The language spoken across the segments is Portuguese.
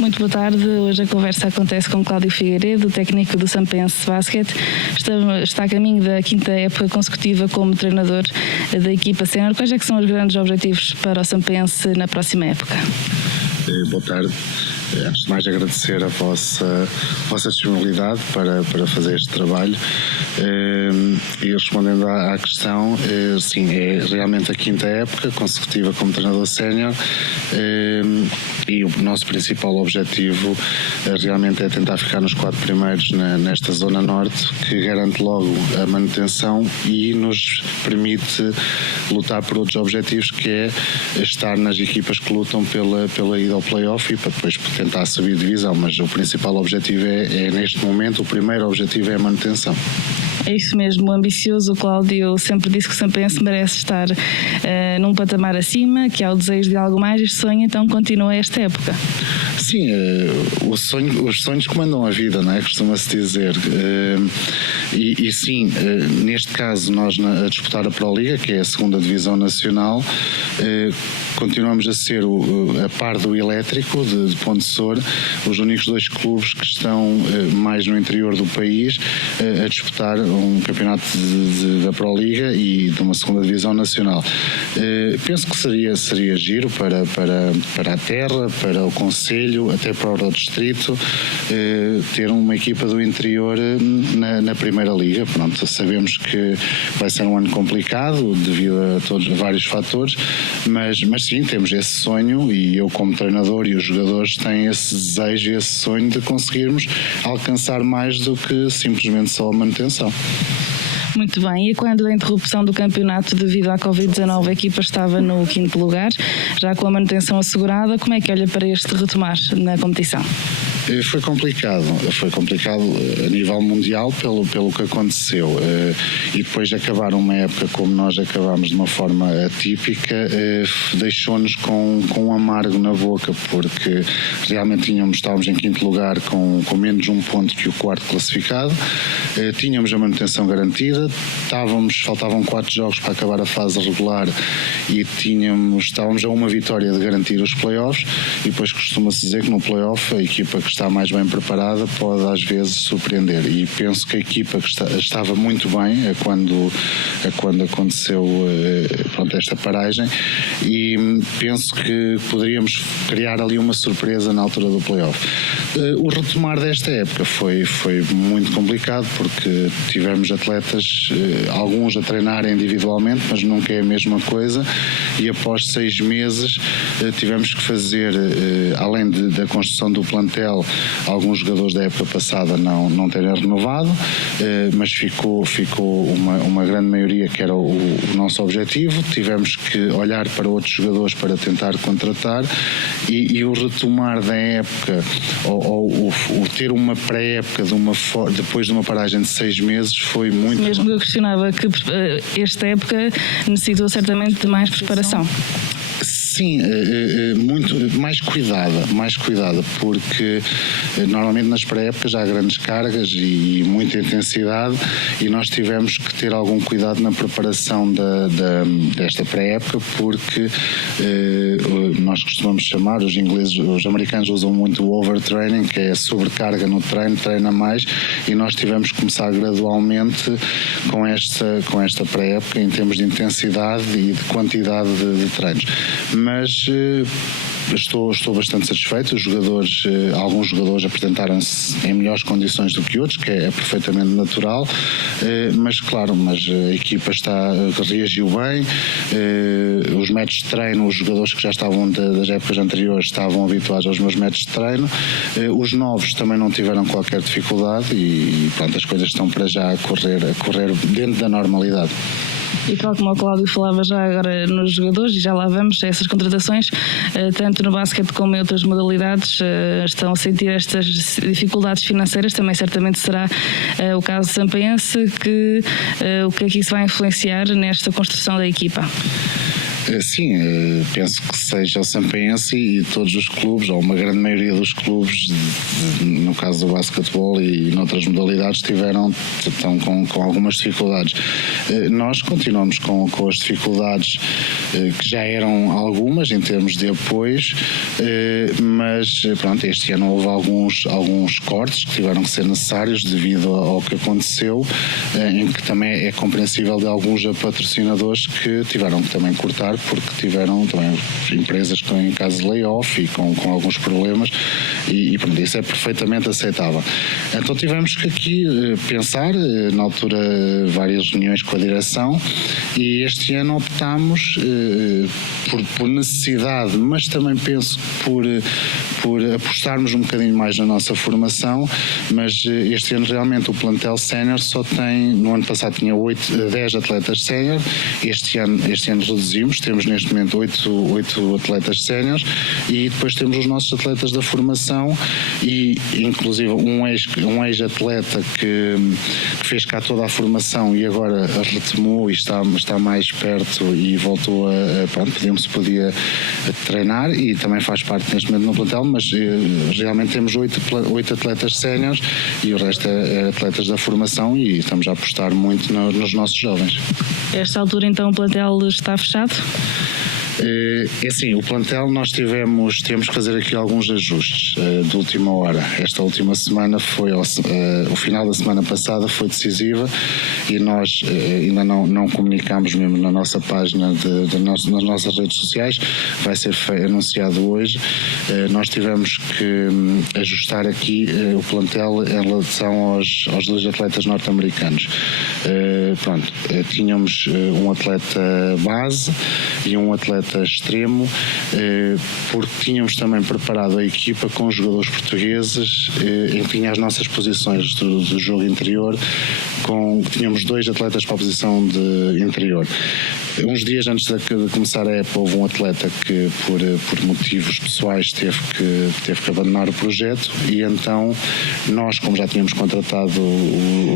Muito boa tarde. Hoje a conversa acontece com Cláudio Figueiredo, técnico do Sampense Basket. Está a caminho da quinta época consecutiva como treinador da equipa sénior. Quais é que são os grandes objetivos para o Sampense na próxima época? Boa tarde. Antes de mais agradecer a vossa disponibilidade para fazer este trabalho e respondendo à questão, sim, é realmente a quinta época consecutiva como treinador sénior e o nosso principal objetivo realmente é tentar ficar nos 4 primeiros nesta zona norte, que garante logo a manutenção e nos permite lutar por outros objetivos, que é estar nas equipas que lutam pela ida ao play-off e para depois tentar subir divisão, mas o principal objetivo é neste momento, o primeiro objetivo é a manutenção. É isso mesmo, ambicioso. O Cláudio sempre disse que o Sampense merece estar num patamar acima, que há o desejo de algo mais. Este sonho então continua esta época. Sim, os sonhos comandam a vida, não é? Costuma-se dizer. E sim, neste caso nós a disputar a Pro Liga, que é a segunda divisão nacional, continuamos a ser a par do Elétrico de Ponte Sor, os únicos 2 clubes que estão mais no interior do país a disputar um campeonato da Pro Liga e de uma segunda divisão nacional. Penso que seria giro para a terra, para o concelho, até para o distrito, ter uma equipa do interior na primeira liga. Pronto, sabemos que vai ser um ano complicado devido a vários fatores, mas sim, temos esse sonho e eu como treinador e os jogadores têm esse desejo e esse sonho de conseguirmos alcançar mais do que simplesmente só a manutenção. Muito bem, e quando da interrupção do campeonato devido à Covid-19 a equipa estava no 5º lugar, já com a manutenção assegurada, como é que olha para este retomar na competição? Foi complicado a nível mundial pelo que aconteceu e depois de acabar uma época como nós acabámos de uma forma atípica, deixou-nos com um amargo na boca, porque realmente estávamos em 5º lugar com menos de 1 ponto que o 4º classificado, tínhamos a manutenção garantida, faltavam 4 jogos para acabar a fase regular e estávamos a uma vitória de garantir os play-offs, e depois costuma-se dizer que no play-off a equipa que está mais bem preparada pode às vezes surpreender, e penso que a equipa que estava muito bem quando aconteceu esta paragem, e penso que poderíamos criar ali uma surpresa na altura do play-off. O retomar desta época foi muito complicado, porque tivemos atletas, alguns a treinar individualmente, mas nunca é a mesma coisa, e após 6 meses tivemos que fazer, além da construção do plantel, alguns jogadores da época passada não terem renovado, mas ficou uma grande maioria que era o nosso objetivo. Tivemos que olhar para outros jogadores para tentar contratar, e o retomar da época, ou ter uma pré-época depois de uma paragem de 6 meses foi muito... Mesmo que eu questionava que esta época necessitou certamente de mais preparação. Sim, muito mais cuidada, porque normalmente nas pré-épocas há grandes cargas e muita intensidade, e nós tivemos que ter algum cuidado na preparação desta pré-época, porque nós costumamos chamar, os americanos usam muito o overtraining, que é a sobrecarga no treino, treina mais, e nós tivemos que começar gradualmente com esta pré-época em termos de intensidade e de quantidade de treinos. Mas estou bastante satisfeito. Alguns jogadores apresentaram-se em melhores condições do que outros, que é perfeitamente natural, mas a equipa reagiu bem. Os métodos de treino, os jogadores que já estavam das épocas anteriores estavam habituados aos meus métodos de treino, os novos também não tiveram qualquer dificuldade, e pronto, as coisas estão para já a correr dentro da normalidade. E tal como o Cláudio falava já agora nos jogadores, e já lá vamos, essas contratações, tanto no basquete como em outras modalidades, estão a sentir estas dificuldades financeiras. Também certamente será o caso de Sampense. O que é que isso vai influenciar nesta construção da equipa? Sim, penso que seja o Sampaense e todos os clubes, ou uma grande maioria dos clubes, no caso do basquetebol e noutras modalidades, estão com algumas dificuldades. Nós continuamos com as dificuldades que já eram algumas em termos de apoios, mas pronto, este ano houve alguns cortes que tiveram que ser necessários devido ao que aconteceu, em que também é compreensível de alguns patrocinadores que tiveram que também cortar porque tiveram também empresas que estão em caso de layoff e com alguns problemas e pronto, isso é perfeitamente aceitável. Então tivemos que aqui pensar, na altura várias reuniões com a direção, e este ano optámos por necessidade, mas também penso por apostarmos um bocadinho mais na nossa formação, mas este ano realmente o plantel sénior só tem, no ano passado tinha 10 atletas sénior, este ano reduzimos, temos neste momento 8 atletas séniores e depois temos os nossos atletas da formação e inclusive um ex-atleta que fez cá toda a formação e agora retomou e está mais perto e voltou pedimos se podia treinar e também faz parte neste momento no plantel, mas realmente temos 8 atletas séniores e o resto é atletas da formação e estamos a apostar muito nos nossos jovens. A esta altura então o plantel está fechado? É assim, o plantel nós tivemos que fazer aqui alguns ajustes de última hora. Esta última semana o final da semana passada foi decisiva e nós ainda não comunicámos mesmo na nossa página nas nossas redes sociais, vai ser anunciado hoje. Nós tivemos que ajustar aqui o plantel em relação aos 2 atletas norte-americanos. Tínhamos um atleta base e um atleta extremo, porque tínhamos também preparado a equipa com jogadores portugueses em que tinha as nossas posições do jogo interior, tínhamos 2 atletas para a posição de interior. Uns dias antes de começar a época houve um atleta que por motivos pessoais teve que abandonar o projeto e então nós, como já tínhamos contratado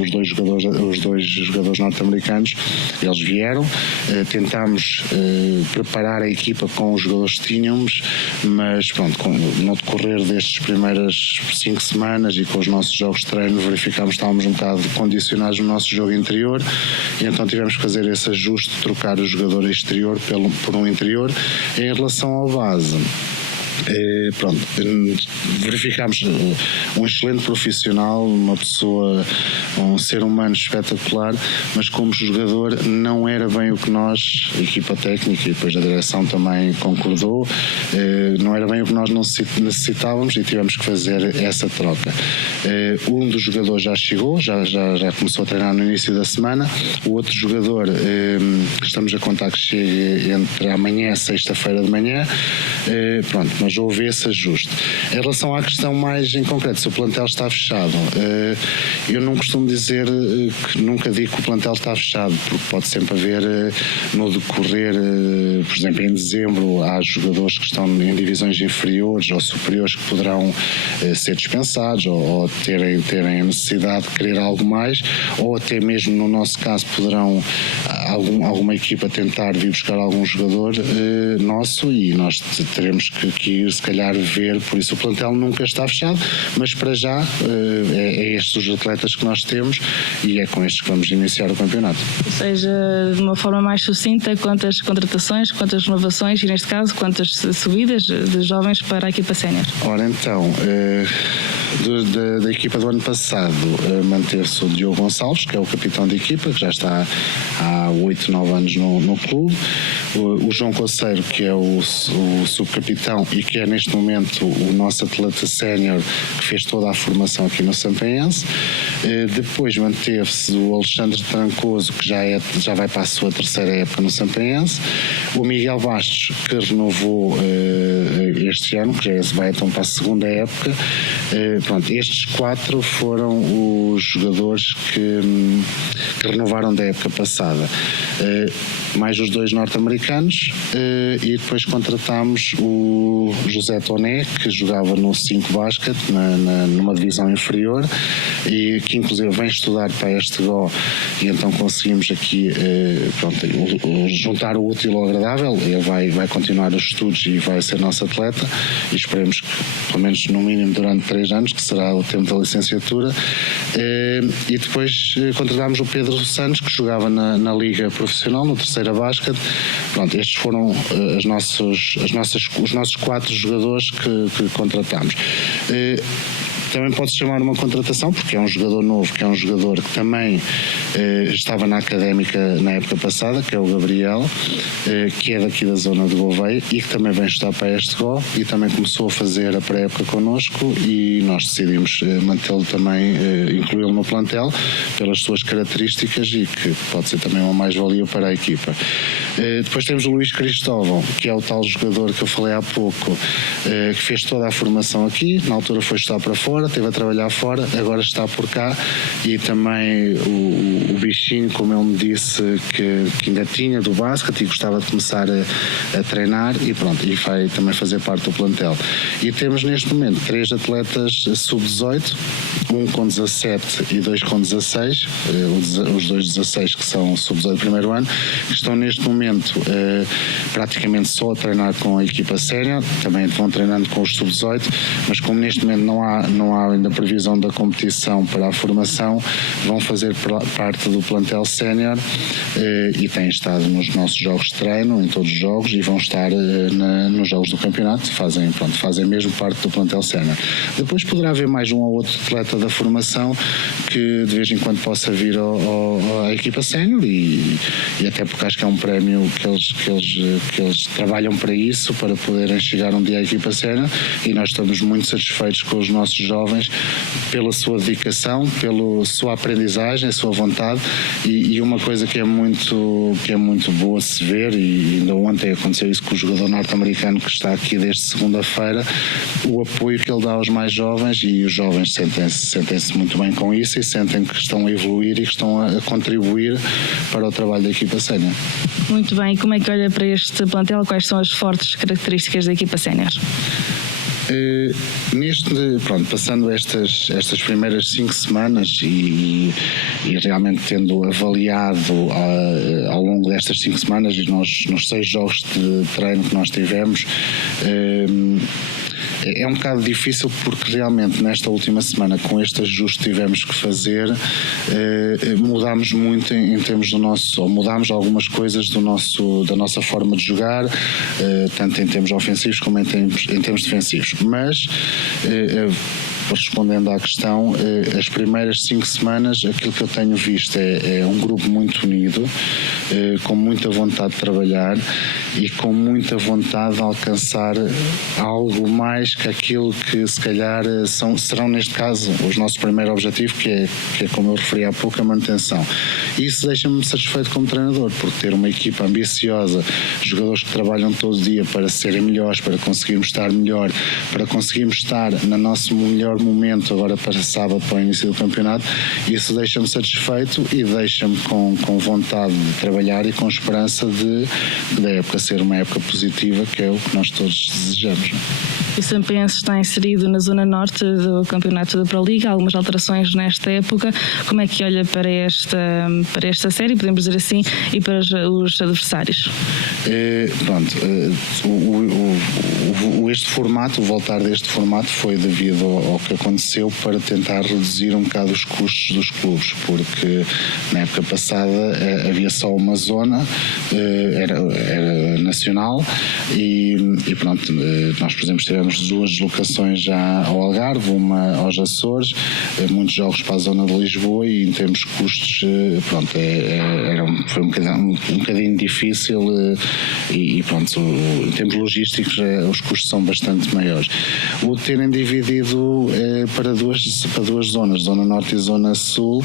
os dois jogadores norte-americanos, eles vieram, tentámos preparar a equipa com os jogadores que tínhamos, mas pronto, no decorrer destas primeiras 5 semanas e com os nossos jogos de treino verificámos que estávamos um bocado condicionados no nosso jogo interior e então tivemos que fazer esse ajuste, trocar o jogador exterior por um interior. Em relação ao base, verificámos um excelente profissional, uma pessoa, um ser humano espetacular, mas como jogador não era bem o que nós, a equipa técnica e depois a direção também concordou, não era bem o que nós necessitávamos e tivemos que fazer essa troca. Um dos jogadores já chegou, já começou a treinar no início da semana, o outro jogador estamos a contar que chegue entre amanhã e sexta-feira de manhã, mas houve esse ajuste. Em relação à questão mais em concreto, se o plantel está fechado, eu não costumo dizer que nunca digo que o plantel está fechado, porque pode sempre haver no decorrer, por exemplo, em dezembro há jogadores que estão em divisões inferiores ou superiores que poderão ser dispensados ou terem a necessidade de querer algo mais, ou até mesmo no nosso caso poderão alguma equipa tentar vir buscar algum jogador nosso e nós teremos que ir se calhar ver, por isso o plantel nunca está fechado, mas para já é estes os atletas que nós temos e é com estes que vamos iniciar o campeonato. Ou seja, de uma forma mais sucinta, quantas contratações, quantas renovações e neste caso quantas subidas de jovens para a equipa sénior? Ora então, da equipa do ano passado manteve-se o Diogo Gonçalves, que é o capitão da equipa, que já está há 8, 9 anos no clube, o João Coceiro, que é o subcapitão e que é neste momento o nosso atleta sénior que fez toda a formação aqui no Sampaense. Depois manteve-se o Alexandre Trancoso, que já vai para a sua 3ª época no Sampaense, o Miguel Bastos, que renovou este ano, que já vai então para a 2ª época. Estes 4 foram os jogadores que renovaram da época passada. mais os 2 norte-americanos, e depois contratámos o José Toné, que jogava no 5 Basket, numa divisão inferior, e que inclusive vem estudar para este GO, e então conseguimos aqui juntar o útil ao agradável. Ele vai continuar os estudos e vai ser nosso atleta, e esperemos que pelo menos no mínimo durante 3 anos, que será o tempo da licenciatura. E depois contratámos o Pedro Santos, que jogava na Liga Profissional, no Terceira Basket. Pronto, estes foram os nossos 4 jogadores que contratámos. Também pode-se chamar uma contratação, porque é um jogador novo, que é um jogador que também estava na Académica na época passada, que é o Gabriel, que é daqui da zona de Gouveia e que também vem estudar para este GO, e também começou a fazer a pré-época connosco, e nós decidimos mantê-lo também, incluí-lo no plantel, pelas suas características, e que pode ser também uma mais-valia para a equipa. Depois temos o Luís Cristóvão, que é o tal jogador que eu falei há pouco, que fez toda a formação aqui, na altura foi estudar para fora, esteve a trabalhar fora, agora está por cá, e também o bichinho, como ele me disse, que ainda tinha do basquete e gostava de começar a treinar, e pronto, e vai também fazer parte do plantel. E temos neste momento 3 atletas sub-18, um com 17 e 2 com 16, os 2 16 que são sub-18 primeiro ano, que estão neste momento praticamente só a treinar com a equipa sénior, também vão treinando com os sub-18, mas como neste momento não há ainda previsão da competição para a formação, vão fazer parte do plantel sénior, e têm estado nos nossos jogos de treino, em todos os jogos, e vão estar nos jogos do campeonato, fazem mesmo parte do plantel sénior. Depois poderá haver mais um ou outro atleta da formação que de vez em quando possa vir à equipa sénior, e até porque acho que é um prémio que eles trabalham para isso, para poderem chegar um dia à equipa sénior, e nós estamos muito satisfeitos com os nossos jovens pela sua dedicação, pela sua aprendizagem, a sua vontade, e uma coisa que é muito boa se ver, e ainda ontem aconteceu isso com o jogador norte-americano que está aqui desde segunda-feira, o apoio que ele dá aos mais jovens, e os jovens sentem-se muito bem com isso, e sentem que estão a evoluir e que estão a contribuir para o trabalho da equipa sénior. Muito bem, e como é que olha para este plantel? Quais são as fortes características da equipa sénior? Passando estas primeiras 5 semanas e realmente tendo avaliado ao longo destas 5 semanas, e nos 6 jogos de treino que nós tivemos, é um bocado difícil, porque realmente nesta última semana, com este ajuste que tivemos que fazer, mudámos muito em termos mudámos algumas coisas da nossa forma de jogar, tanto em termos ofensivos como em termos defensivos. Mas respondendo à questão, as primeiras 5 semanas, aquilo que eu tenho visto é um grupo muito unido, com muita vontade de trabalhar e com muita vontade de alcançar algo mais que aquilo que se calhar serão neste caso os nossos primeiros objetivos, que é como eu referi há pouco, a manutenção. E isso deixa-me satisfeito como treinador, porque ter uma equipa ambiciosa, jogadores que trabalham todo dia para serem melhores, para conseguirmos estar melhor, para conseguirmos estar no nosso melhor momento agora para sábado, para o início do campeonato, isso deixa-me satisfeito e deixa-me com vontade de trabalhar e com esperança da época ser uma época positiva, que é o que nós todos desejamos. O Sampense está inserido na zona norte do campeonato da Pro League, há algumas alterações nesta época. Como é que olha para esta série, podemos dizer assim, e para os adversários? Este formato, o voltar deste formato foi devido ao que aconteceu, para tentar reduzir um bocado os custos dos clubes, porque na época passada havia só uma zona, era nacional, e pronto, nós por exemplo tivemos 2 deslocações já ao Algarve, uma aos Açores, muitos jogos para a zona de Lisboa, e em termos de custos, pronto, foi um bocadinho difícil, e pronto, em termos logísticos os custos são bastante maiores. O terem dividido para duas zonas, zona norte e zona sul,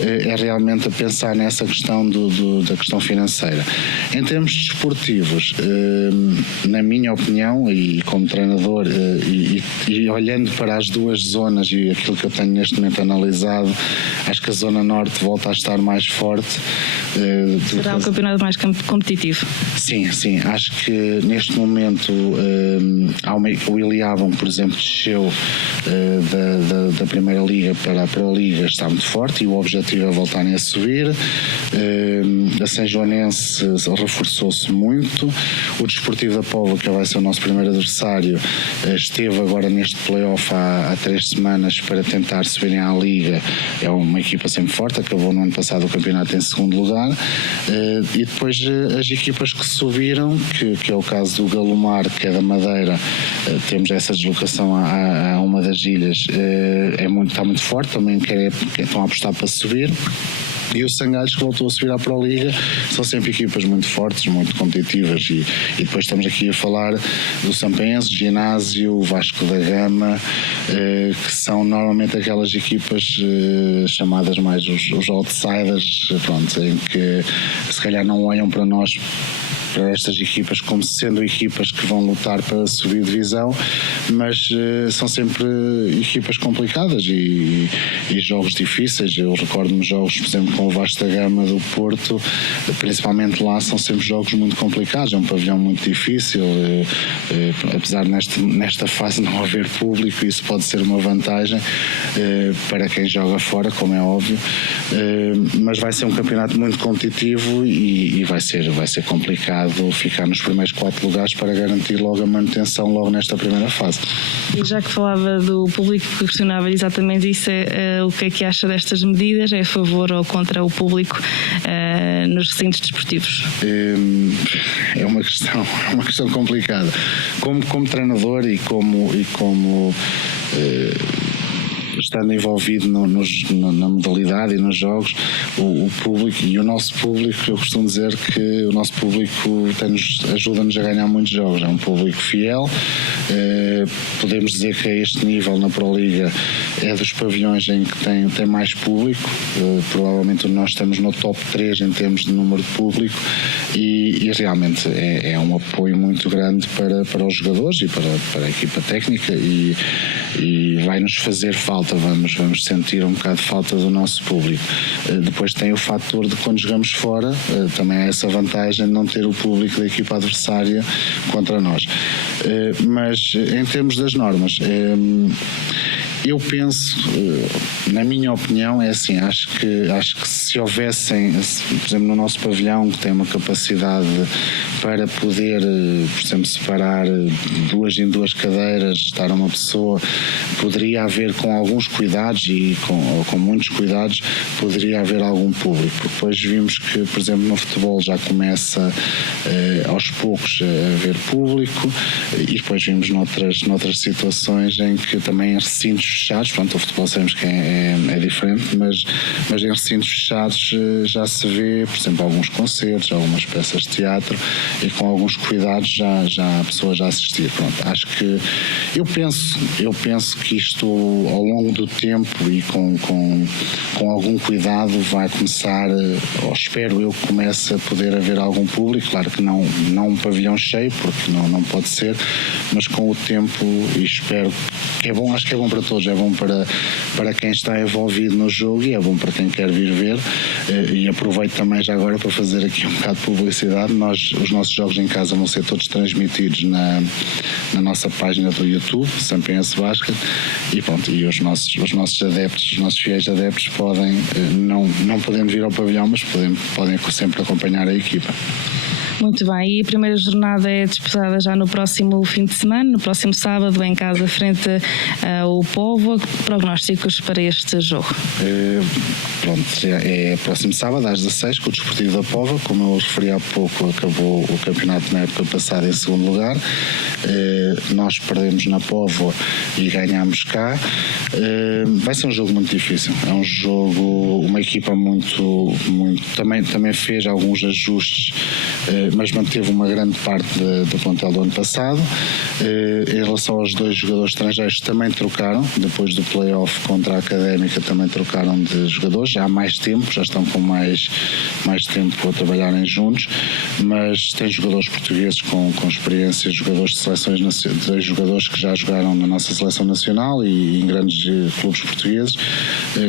é realmente a pensar nessa questão da questão financeira. Em termos desportivos, na minha opinião, e como treinador, e olhando para as duas zonas e aquilo que eu tenho neste momento analisado, acho que a Zona Norte volta a estar mais forte. Será um campeonato mais competitivo? Sim, acho que neste momento o Iliabum, por exemplo, desceu da Primeira Liga para a Pro-Liga, está muito forte e o objetivo é voltarem a subir. A São Joanense reforçou-se muito. O Desportivo da Póvoa, que vai ser o nosso primeiro adversário, esteve agora neste play-off há 3 semanas para tentar subirem à Liga. É uma equipa sempre forte, acabou no ano passado o campeonato em segundo lugar. E depois as equipas que subiram, que é o caso do Galomar, que é da Madeira, temos essa deslocação a uma das ilhas, está muito forte, também estão a apostar para subir. E o Sangalhos, que voltou a subir à Pro-Liga, são sempre equipas muito fortes, muito competitivas, e depois estamos aqui a falar do Sampense, Ginásio, Vasco da Gama, que são normalmente aquelas equipas chamadas mais os outsiders, pronto, em que se calhar não olham para nós, para estas equipas, como sendo equipas que vão lutar para subir divisão, mas são sempre equipas complicadas e jogos difíceis. Eu recordo-me jogos, por exemplo, com o Vasco da Gama do Porto, principalmente lá, são sempre jogos muito complicados, é um pavilhão muito difícil, apesar nesta fase não haver público, isso pode ser uma vantagem para quem joga fora, como é óbvio, mas vai ser um campeonato muito competitivo e vai ser complicado ficar nos primeiros 4 lugares para garantir logo a manutenção logo nesta primeira fase. E já que falava do público, que questionava exatamente isso, o que é que acha destas medidas? É a favor ou contra o público nos recintos desportivos? É uma questão complicada. Como treinador e como estando envolvido na modalidade e nos jogos, o público e o nosso público, eu costumo dizer que o nosso público ajuda-nos a ganhar muitos jogos, é um público fiel. Podemos dizer que a este nível na Pro-Liga é dos pavilhões em que tem mais público, provavelmente nós estamos no top 3 em termos de número de público e realmente é um apoio muito grande para os jogadores e para a equipa técnica e vai-nos fazer falta, vamos sentir um bocado de falta do nosso público. Depois tem o fator de quando jogamos fora, também há essa vantagem de não ter o público da equipa adversária contra nós. Mas em termos das normas, eu penso, na minha opinião, é assim, acho que se houvessem, por exemplo, no nosso pavilhão, que tem uma capacidade para poder, por exemplo, separar 2 em 2 cadeiras, estar uma pessoa, poderia haver com alguns cuidados e com muitos cuidados, poderia haver algum público. Depois vimos que, por exemplo, no futebol já começa aos poucos a haver público e depois vimos noutras situações em que também em recintos fechados, pronto, o futebol sabemos que é diferente, mas em recintos fechados já se vê, por exemplo, alguns concertos, algumas peças de teatro e com alguns cuidados já a pessoa já assistia. Pronto, acho que eu penso que isto ao longo do tempo e com algum cuidado vai começar, ou espero eu que comece a poder haver algum público, claro que não um pavilhão cheio, porque não pode ser, mas com o tempo, e espero que é bom, acho que é bom para todos, é bom para quem está envolvido no jogo e é bom para quem quer vir ver, e aproveito também já agora para fazer aqui um bocado de publicidade. Os nossos jogos em casa vão ser todos transmitidos na nossa página do YouTube, Sampense Basket, e pronto, e os nossos adeptos, os nossos fiéis adeptos podem, não podendo vir ao pavilhão, mas podem sempre acompanhar a equipa. Muito bem, e a primeira jornada é disputada já no próximo fim de semana, no próximo sábado, em casa, frente ao Póvoa. Prognósticos para este jogo? Pronto, é próximo sábado às 16 com o Desportivo da Póvoa. Como eu referi há pouco, acabou o campeonato na época passada em segundo lugar. Nós perdemos na Póvoa e ganhámos cá. Vai ser um jogo muito difícil. É um jogo, uma equipa muito também fez alguns ajustes mas manteve uma grande parte do plantel do ano passado. Em relação aos 2 jogadores estrangeiros, também trocaram, depois do play-off contra a Académica, também trocaram de jogadores, já há mais tempo, já estão com mais tempo a trabalharem juntos, mas tem jogadores portugueses com experiência, jogadores de seleções, 2 jogadores que já jogaram na nossa seleção nacional e em grandes clubes portugueses,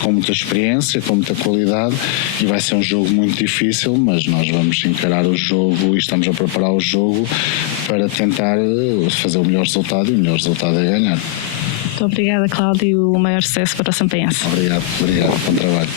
com muita experiência, com muita qualidade, e vai ser um jogo muito difícil, mas nós vamos encarar o jogo e estamos a preparar o jogo para tentar fazer o melhor resultado, e o melhor resultado é ganhar. Muito obrigada, Cláudio, e o maior sucesso para o Sampaense. Obrigado, bom trabalho.